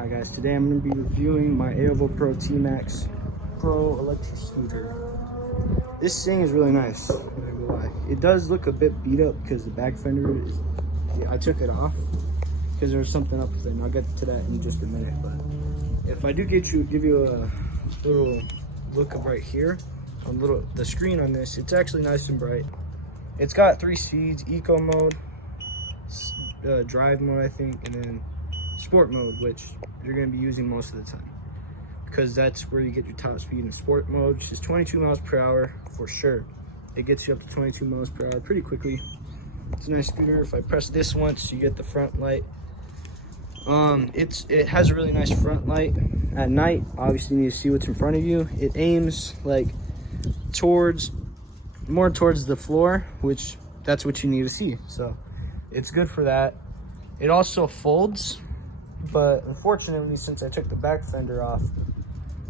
Alright guys, today I'm going to be reviewing my Aovopro Tmax Pro electric scooter. This thing is really nice, I'm not gonna lie. It does look a bit beat up because the back fender is, I took it off because there was something up with it, and I'll get to that in just a minute. But if I do give you a little look of right here, the screen on this, it's actually nice and bright. It's got 3 speeds, eco mode, drive mode I think, and then sport mode, which you're going to be using most of the time because that's where you get your top speed in sport mode, which is 22 miles per hour for sure. It gets you up to 22 miles per hour pretty quickly. It's a nice scooter. If I press this once, you get the front light. It has a really nice front light. At night, obviously you need to see what's in front of you. It aims like more towards the floor, which that's what you need to see, so it's good for that. It also folds, but unfortunately, since I took the back fender off,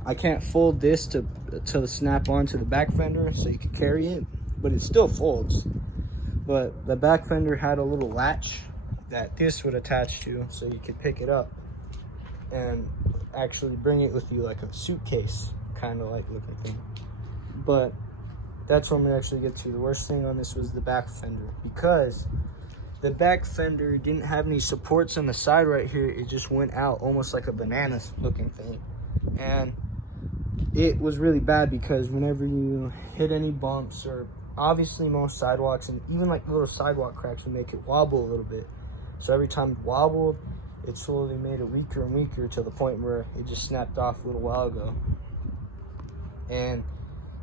I can't fold this to snap onto the back fender so you can carry it, but it still folds. But the back fender had a little latch that this would attach to, so you could pick it up and actually bring it with you like a suitcase kind of like looking thing. But that's what I'm gonna actually get to. The worst thing on this was the back fender, because the back fender didn't have any supports on the side right here. It just went out almost like a banana looking thing. And it was really bad because whenever you hit any bumps, or obviously most sidewalks, and even like little sidewalk cracks, would make it wobble a little bit. So every time it wobbled, it slowly made it weaker and weaker to the point where it just snapped off a little while ago. And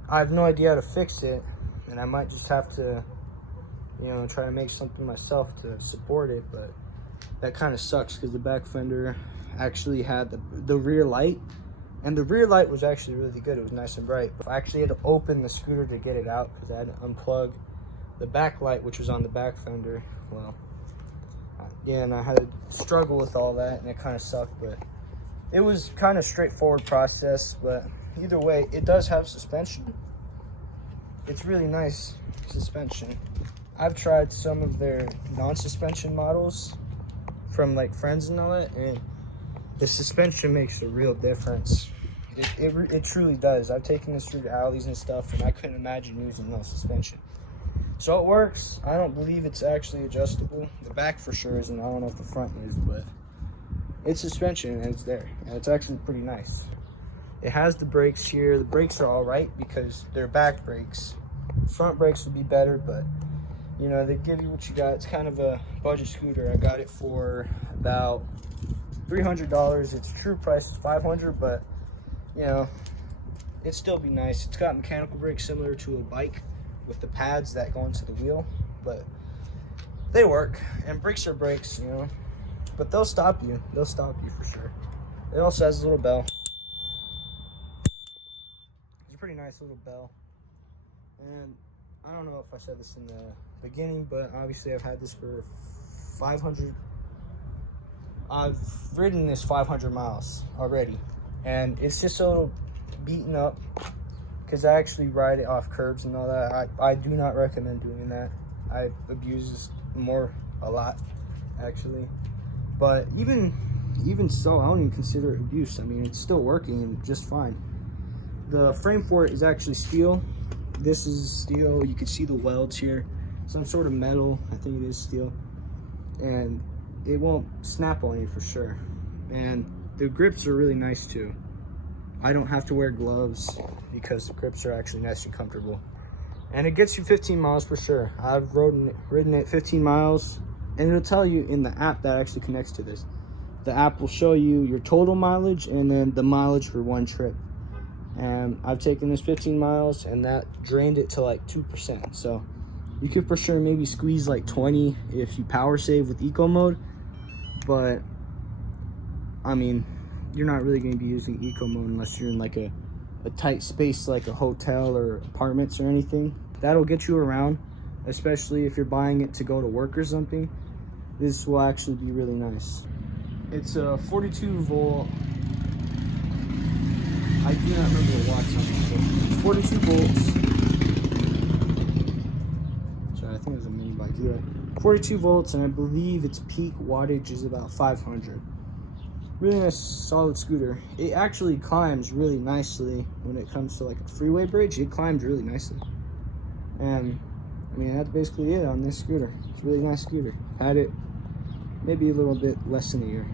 I have no idea how to fix it, and I might just have to, try to make something myself to support it. But that kind of sucks because the back fender actually had the rear light, and the rear light was actually really good. It was nice and bright. But I actually had to open the scooter to get it out because I had to unplug the back light, which was on the back fender. Well, yeah, and I had to struggle with all that, and it kind of sucked. But it was kind of straightforward process. But either way, it does have suspension. It's really nice suspension. I've tried some of their non-suspension models from like friends and all that, and the suspension makes a real difference. It truly does. I've taken this through the alleys and stuff, and I couldn't imagine using no suspension. So it works. I don't believe it's actually adjustable. The back for sure isn't. I don't know if the front is, but it's suspension and it's there, and it's actually pretty nice. It has the brakes here. The brakes are all right because they're back brakes. Front brakes would be better, but they give you what you got. It's kind of a budget scooter. I got it for about $300. Its true price is $500, but it'd still be nice. It's got mechanical brakes similar to a bike with the pads that go into the wheel, but they work. And brakes are brakes, but they'll stop you. They'll stop you for sure. It also has a little bell. It's a pretty nice little bell. And I don't know if I said this in the beginning, but obviously I've had this for 500. I've ridden this 500 miles already, and it's just a little beaten up because I actually ride it off curbs and all that. I do not recommend doing that. I abuse this a lot actually, but even so, I don't even consider it abuse. I mean, it's still working just fine. The frame for it is actually steel. This is steel. You can see the welds here. Some sort of metal. I think it is steel. And it won't snap on you for sure. And the grips are really nice too. I don't have to wear gloves because the grips are actually nice and comfortable. And it gets you 15 miles for sure. I've ridden it 15 miles, and it'll tell you in the app that actually connects to this. The app will show you your total mileage and then the mileage for one trip. And I've taken this 15 miles, and that drained it to like 2%. So you could for sure maybe squeeze like 20 if you power save with eco mode. But I mean, you're not really going to be using eco mode unless you're in like a tight space like a hotel or apartments or anything. That'll get you around, especially if you're buying it to go to work or something. This will actually be really nice. It's a 42 volt. I do not remember the watts on it, but 42 volts. Sorry, I think it was a mini bike. Yeah, 42 volts, and I believe its peak wattage is about 500. Really nice, solid scooter. It actually climbs really nicely when it comes to like a freeway bridge. It climbs really nicely. And I mean, that's basically it on this scooter. It's a really nice scooter. Had it maybe a little bit less than a year.